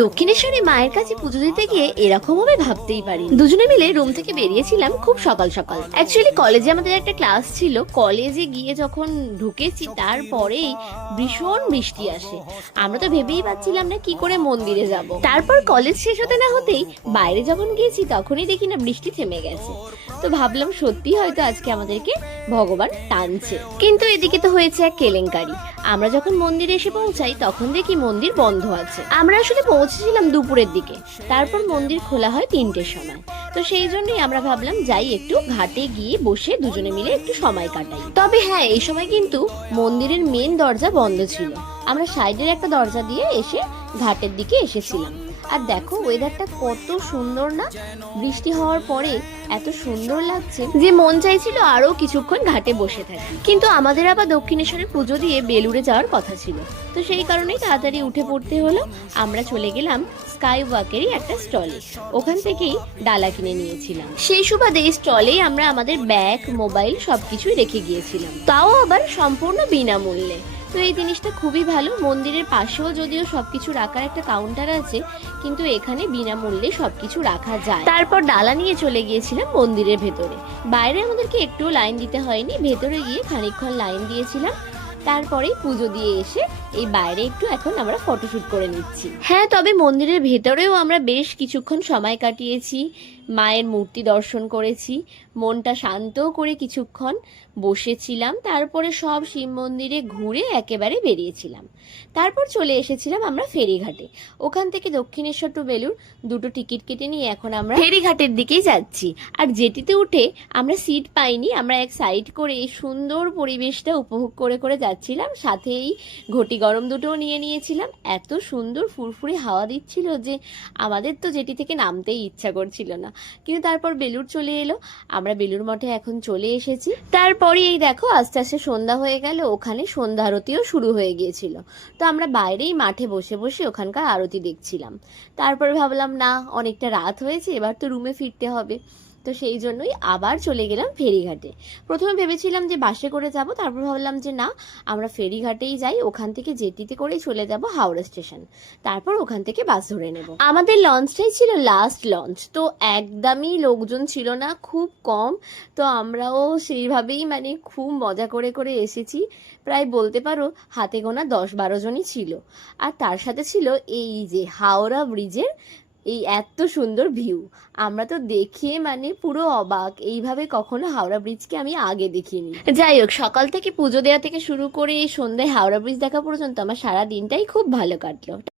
দক্ষিণেশ্বরে মায়ের কাছে পুজো দিতে গিয়ে এরকম হবে ভাবতেই পারি। দুজনে মিলে রুম থেকে বেরিয়েছিলাম খুব সকাল সকাল। অ্যাকচুয়ালি কলেজে আমাদের একটা ক্লাস ছিল। কলেজে গিয়ে যখন ঢুকেছি তারপরেই ভীষণ বৃষ্টি আসে। আমরা তো ভেবেই পাচ্ছিলাম না কি করে মন্দিরে যাব। তারপর কলেজ শেষ হতে না হতেই বাইরে যখন গিয়েছি তখনই দেখি না বৃষ্টি থেমে গেছে। তো ভাবলাম সত্যি হয়তো আজকে আমাদেরকে ভগবান টানছে। কিন্তু এদিকে তো হয়েছে এক কেলেঙ্কারি। আমরা যখন মন্দিরে এসে পৌঁছাই তখন দেখি মন্দির বন্ধ আছে। আমরা আসলে পৌঁছেছিলাম দুপুরের দিকে, তারপর মন্দির খোলা হয় 3টের সময়। তো সেই জন্যই আমরা ভাবলাম যাই একটু ঘাটে গিয়ে বসে দুজনে মিলে একটু সময় কাটাই। তবে হ্যাঁ, এই সময় কিন্তু মন্দিরের মেন দরজা বন্ধ ছিল। আমরা সাইডের একটা দরজা দিয়ে এসে ঘাটের দিকে এসেছিলাম। আর দেখো ওয়েদারটা কত সুন্দর না, বৃষ্টি হওয়ার পরে এত সুন্দর লাগছে যে মন চাইছিল আরো কিছুক্ষণ ঘাটে বসে থাকি। কিন্তু আমাদের আবার দক্ষিণেশ্বরে পুজো দিয়ে বেলুড়ে যাওয়ার কথা ছিল, তো সেই কারণেই তাড়াতাড়ি উঠে পড়তে হলো। আমরা চলে গেলাম স্কাই ওয়াকেরই একটা স্টলে। ওখান থেকেই ডালা কিনে নিয়েছিলাম। সেই সুবাদে স্টলেই আমরা আমাদের ব্যাগ, মোবাইল সবকিছুই রেখে গিয়েছিলাম, তাও আবার সম্পূর্ণ বিনামূল্যে। তো এই জিনিসটা খুবই ভালো। মন্দিরের পাশেও যদিও সবকিছু রাখার একটা কাউন্টার আছে, কিন্তু এখানে বিনামূল্যে সবকিছু রাখা যায়। তারপর ডালা নিয়ে চলে গিয়েছিলাম মন্দিরের ভেতরে। বাইরে আমাদেরকে একটুও লাইন দিতে হয়নি, ভেতরে গিয়ে খানিকক্ষণ লাইন দিয়েছিলাম। তারপরেই পুজো দিয়ে এসে এই বাইরে একটু এখন আমরা ফটোশুট করে নিচ্ছি। হ্যাঁ, তবে মন্দিরের ভেতরেও আমরা বেশ কিছুক্ষণ সময় কাটিয়েছি, মায়ের মূর্তি দর্শন করেছি, মনটা শান্তও করে কিছুক্ষণ বসেছিলাম। তারপরে সব শিব মন্দিরে ঘুরে একেবারে বেরিয়েছিলাম। তারপর চলে এসেছিলাম আমরা ফেরিঘাটে। ওখান থেকে দক্ষিণেশ্বর টু বেলুড় দুটো টিকিট কেটে নিয়ে এখন আমরা ফেরিঘাটের দিকেই যাচ্ছি। আর জেটিতে উঠে আমরা সিট পাইনি, আমরা এক সাইড করে এই সুন্দর পরিবেশটা উপভোগ করে করে যাচ্ছিলাম। সাথেই ঘটি গরম দুটোও নিয়ে নিয়েছিলাম। এত সুন্দর ফুরফুরে হাওয়া দিচ্ছিল যে আমাদের তো জেটি থেকে নামতেই ইচ্ছা করছিল না। কিন্তু তারপর বেলুড় চলে এলো, আমরা বেলুড় মঠে এখন চলে এসেছি। তারপরে এই দেখো আস্তে আস্তে সন্ধ্যা হয়ে গেল, ওখানে সন্ধ্যা আরতিও শুরু হয়ে গিয়েছিল। তো আমরা বাইরেই মাঠে বসে বসে ওখানকার আরতি দেখছিলাম। তারপরে ভাবলাম না, অনেকটা রাত হয়েছে, এবার তো রুমে ফিরতে হবে। তো সেই জন্যই আবার চলে গেলাম ফেরিঘাটে। প্রথমে ভেবেছিলাম যে বাসে করে যাব, তারপর ভাবলাম যে না, আমরা ফেরিঘাটেই যাই, ওখান থেকে জেটিতে করেই চলে যাব হাওড়া স্টেশন, তারপর ওখান থেকে বাস ধরে নেব। আমাদের লঞ্চটাই ছিল লাস্ট লঞ্চ, তো একদমই লোকজন ছিল না, খুব কম। তো আমরাও সেইভাবেই মানে খুব মজা করে করে এসেছি। প্রায় বলতে পারো হাতে গোনা 10-12 জনই ছিল। আর তার সাথে ছিল এই যে হাওড়া ব্রিজের এই এত সুন্দর ভিউ। আমরা তো দেখে মানে পুরো অবাক, এইভাবে কখনো হাওড়া ব্রিজকে আমি আগে দেখিনি। যাই হোক, সকাল থেকে পুজো দেওয়া থেকে শুরু করে সন্ধ্যায় হাওড়া ব্রিজ দেখা পর্যন্ত আমার সারা দিনটাই খুব ভালো কাটলো।